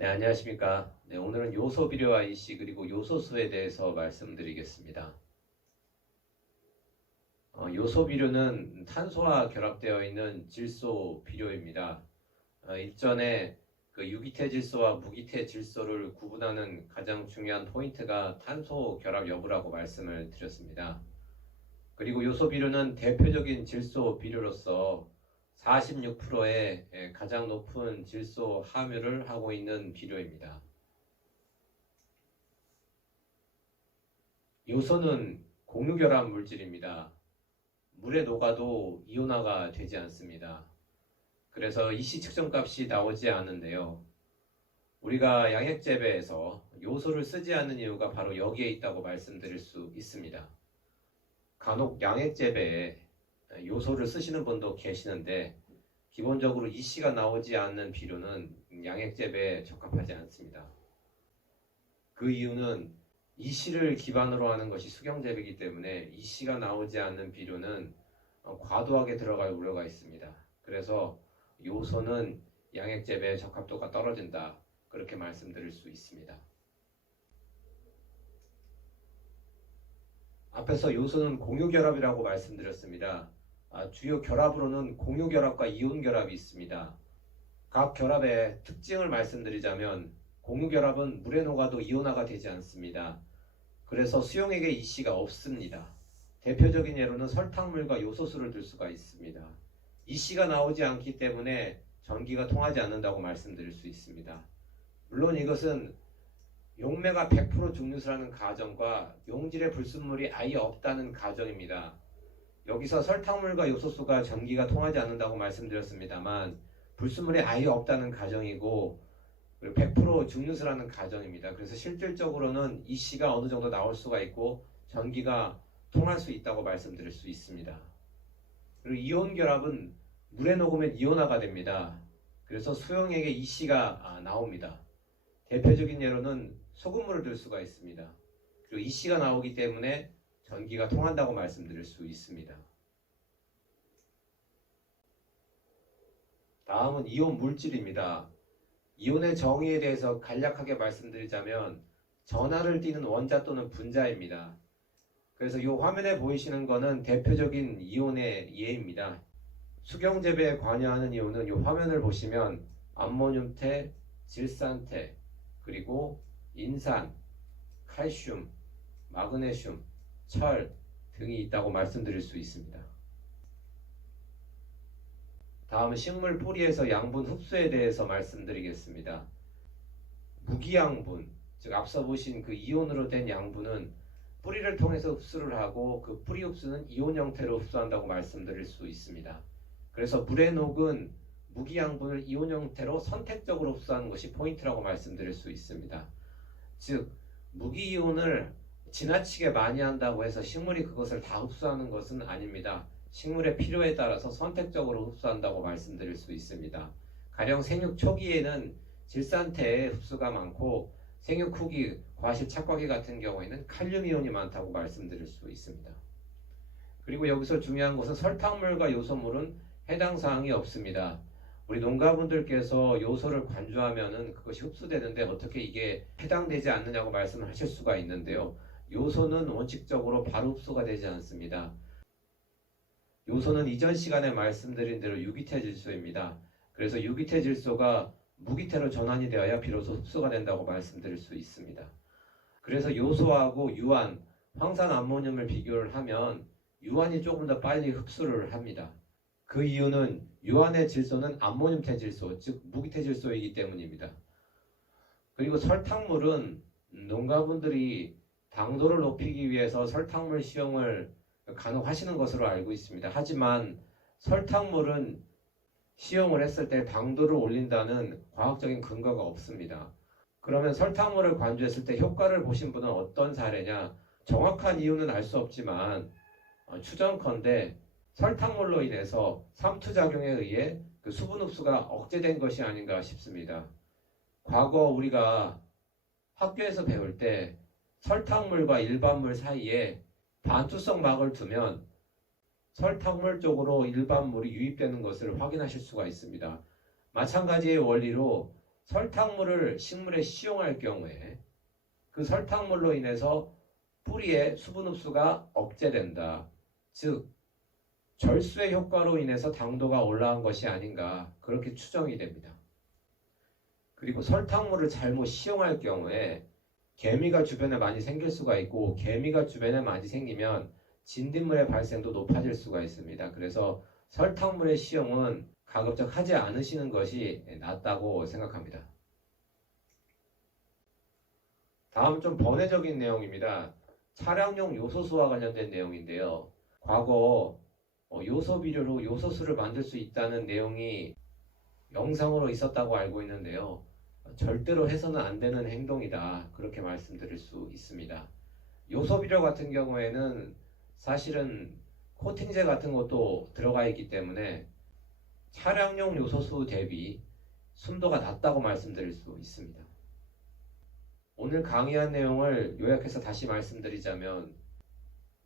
네, 안녕하십니까. 네, 오늘은 요소 비료와 이씨 그리고 요소수에 대해서 말씀드리겠습니다. 요소 비료는 탄소와 결합되어 있는 질소 비료입니다. 일전에 그 유기태 질소와 무기태 질소를 구분하는 가장 중요한 포인트가 탄소 결합 여부라고 말씀을 드렸습니다. 그리고 요소 비료는 대표적인 질소 비료로서 46%의 가장 높은 질소 함유를 하고 있는 비료입니다. 요소는 공유결합 물질입니다. 물에 녹아도 이온화가 되지 않습니다. 그래서 이씨 측정값이 나오지 않는데요. 우리가 양액재배에서 요소를 쓰지 않는 이유가 바로 여기에 있다고 말씀드릴 수 있습니다. 간혹 양액재배에 요소를 쓰시는 분도 계시는데 기본적으로 이씨가 나오지 않는 비료는 양액재배에 적합하지 않습니다. 그 이유는 이씨를 기반으로 하는 것이 수경재배이기 때문에 이씨가 나오지 않는 비료는 과도하게 들어갈 우려가 있습니다. 그래서 요소는 양액재배에 적합도가 떨어진다, 그렇게 말씀드릴 수 있습니다. 앞에서 요소는 공유결합이라고 말씀드렸습니다. 주요 결합으로는 공유결합과 이온결합이 있습니다. 각 결합의 특징을 말씀드리자면 공유결합은 물에 녹아도 이온화가 되지 않습니다. 그래서 수용액에 이씨가 없습니다. 대표적인 예로는 설탕물과 요소수를 들 수가 있습니다. 이씨가 나오지 않기 때문에 전기가 통하지 않는다고 말씀드릴 수 있습니다. 물론 이것은 용매가 100% 증류수라는 가정과 용질의 불순물이 아예 없다는 가정입니다. 여기서 설탕물과 요소수가 전기가 통하지 않는다고 말씀드렸습니다만 불순물이 아예 없다는 가정이고 100% 증류수라는 가정입니다. 그래서 실질적으로는 이씨가 어느 정도 나올 수가 있고 전기가 통할 수 있다고 말씀드릴 수 있습니다. 그리고 이온 결합은 물에 녹으면 이온화가 됩니다. 그래서 수용액에 이씨가 나옵니다. 대표적인 예로는 소금물을 들 수가 있습니다. 그리고 이씨가 나오기 때문에 전기가 통한다고 말씀드릴 수 있습니다. 다음은 이온 물질입니다. 이온의 정의에 대해서 간략하게 말씀드리자면 전하를 띠는 원자 또는 분자입니다. 그래서 이 화면에 보이시는 것은 대표적인 이온의 예입니다. 수경재배에 관여하는 이온은 이 화면을 보시면 암모늄태, 질산태, 그리고 인산, 칼슘, 마그네슘, 철 등이 있다고 말씀드릴 수 있습니다. 다음은 식물 뿌리에서 양분 흡수에 대해서 말씀드리겠습니다. 무기양분, 즉 앞서 보신 그 이온으로 된 양분은 뿌리를 통해서 흡수를 하고 그 뿌리 흡수는 이온 형태로 흡수한다고 말씀드릴 수 있습니다. 그래서 물에 녹은 무기양분을 이온 형태로 선택적으로 흡수하는 것이 포인트라고 말씀드릴 수 있습니다. 즉 무기이온을 지나치게 많이 한다고 해서 식물이 그것을 다 흡수하는 것은 아닙니다. 식물의 필요에 따라서 선택적으로 흡수한다고 말씀드릴 수 있습니다. 가령 생육 초기에는 질산태의 흡수가 많고 생육 후기, 과실 착과기 같은 경우에는 칼륨이온이 많다고 말씀드릴 수 있습니다. 그리고 여기서 중요한 것은 설탕물과 요소물은 해당 사항이 없습니다. 우리 농가분들께서 요소를 관주하면은 그것이 흡수되는데 어떻게 이게 해당되지 않느냐고 말씀을 하실 수가 있는데요. 요소는 원칙적으로 바로 흡수가 되지 않습니다. 요소는 이전 시간에 말씀드린 대로 유기태 질소입니다. 그래서 유기태 질소가 무기태로 전환이 되어야 비로소 흡수가 된다고 말씀드릴 수 있습니다. 그래서 요소하고 유한, 황산 암모늄을 비교를 하면 유한이 조금 더 빨리 흡수를 합니다. 그 이유는 유한의 질소는 암모늄태 질소, 즉 무기태 질소이기 때문입니다. 그리고 설탕물은 농가분들이 당도를 높이기 위해서 설탕물 시용을 간혹 하시는 것으로 알고 있습니다. 하지만 설탕물은 시용을 했을 때 당도를 올린다는 과학적인 근거가 없습니다. 그러면 설탕물을 관주했을 때 효과를 보신 분은 어떤 사례냐? 정확한 이유는 알 수 없지만 추정컨대 설탕물로 인해서 삼투작용에 의해 그 수분 흡수가 억제된 것이 아닌가 싶습니다. 과거 우리가 학교에서 배울 때 설탕물과 일반물 사이에 반투성 막을 두면 설탕물 쪽으로 일반물이 유입되는 것을 확인하실 수가 있습니다. 마찬가지의 원리로 설탕물을 식물에 시용할 경우에 그 설탕물로 인해서 뿌리의 수분 흡수가 억제된다. 즉 절수의 효과로 인해서 당도가 올라간 것이 아닌가 그렇게 추정이 됩니다. 그리고 설탕물을 잘못 시용할 경우에 개미가 주변에 많이 생길 수가 있고 개미가 주변에 많이 생기면 진딧물의 발생도 높아질 수가 있습니다. 그래서 설탕물의 시용은 가급적 하지 않으시는 것이 낫다고 생각합니다. 다음 좀 번외적인 내용입니다. 차량용 요소수와 관련된 내용인데요. 과거 요소 비료로 요소수를 만들 수 있다는 내용이 영상으로 있었다고 알고 있는데요. 절대로 해서는 안 되는 행동이다. 그렇게 말씀드릴 수 있습니다. 요소 비료 같은 경우에는 사실은 코팅제 같은 것도 들어가 있기 때문에 차량용 요소수 대비 순도가 낮다고 말씀드릴 수 있습니다. 오늘 강의한 내용을 요약해서 다시 말씀드리자면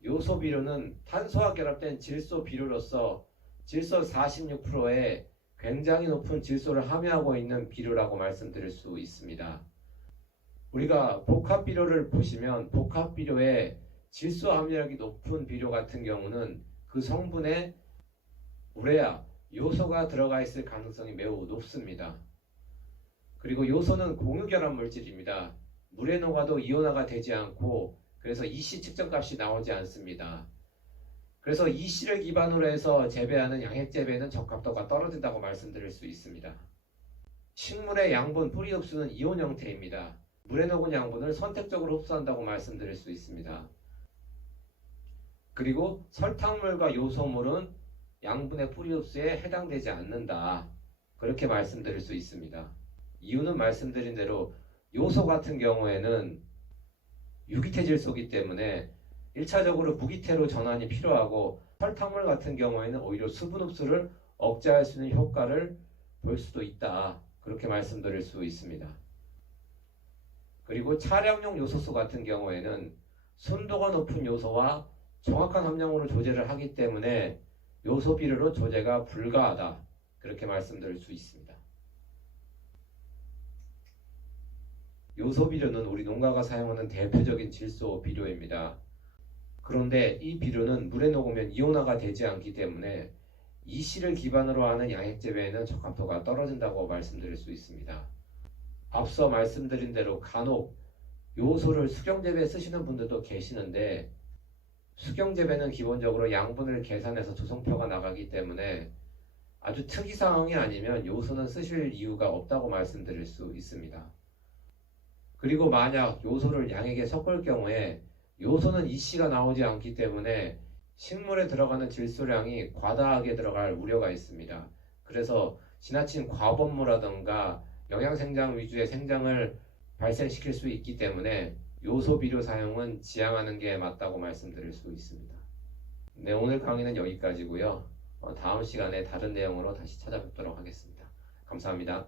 요소 비료는 탄소와 결합된 질소 비료로서 질소 46%의 굉장히 높은 질소를 함유하고 있는 비료라고 말씀드릴 수 있습니다. 우리가 복합 비료를 보시면 복합 비료에 질소 함유량이 높은 비료 같은 경우는 그 성분에 우레아, 요소가 들어가 있을 가능성이 매우 높습니다. 그리고 요소는 공유결합 물질입니다. 물에 녹아도 이온화가 되지 않고 그래서 EC 측정값이 나오지 않습니다. 그래서 EC를 기반으로 해서 재배하는 양액 재배는 적합도가 떨어진다고 말씀드릴 수 있습니다. 식물의 양분 뿌리 흡수는 이온 형태입니다. 물에 녹은 양분을 선택적으로 흡수한다고 말씀드릴 수 있습니다. 그리고 설탕물과 요소물은 양분의 뿌리 흡수에 해당되지 않는다. 그렇게 말씀드릴 수 있습니다. 이유는 말씀드린 대로 요소 같은 경우에는 유기태 질소이기 때문에 1차적으로 무기태로 전환이 필요하고 설탕물 같은 경우에는 오히려 수분 흡수를 억제할 수 있는 효과를 볼 수도 있다. 그렇게 말씀드릴 수 있습니다. 그리고 차량용 요소수 같은 경우에는 순도가 높은 요소와 정확한 함량으로 조제를 하기 때문에 요소 비료로 조제가 불가하다. 그렇게 말씀드릴 수 있습니다. 요소 비료는 우리 농가가 사용하는 대표적인 질소 비료입니다. 그런데 이 비료는 물에 녹으면 이온화가 되지 않기 때문에 EC를 기반으로 하는 양액 재배에는 적합도가 떨어진다고 말씀드릴 수 있습니다. 앞서 말씀드린 대로 간혹 요소를 수경 재배에 쓰시는 분들도 계시는데 수경 재배는 기본적으로 양분을 계산해서 조성표가 나가기 때문에 아주 특이 상황이 아니면 요소는 쓰실 이유가 없다고 말씀드릴 수 있습니다. 그리고 만약 요소를 양액에 섞을 경우에 요소는 EC가 나오지 않기 때문에 식물에 들어가는 질소량이 과다하게 들어갈 우려가 있습니다. 그래서 지나친 과분무라든가 영양생장 위주의 생장을 발생시킬 수 있기 때문에 요소 비료 사용은 지양하는 게 맞다고 말씀드릴 수 있습니다. 네, 오늘 강의는 여기까지고요. 다음 시간에 다른 내용으로 다시 찾아뵙도록 하겠습니다. 감사합니다.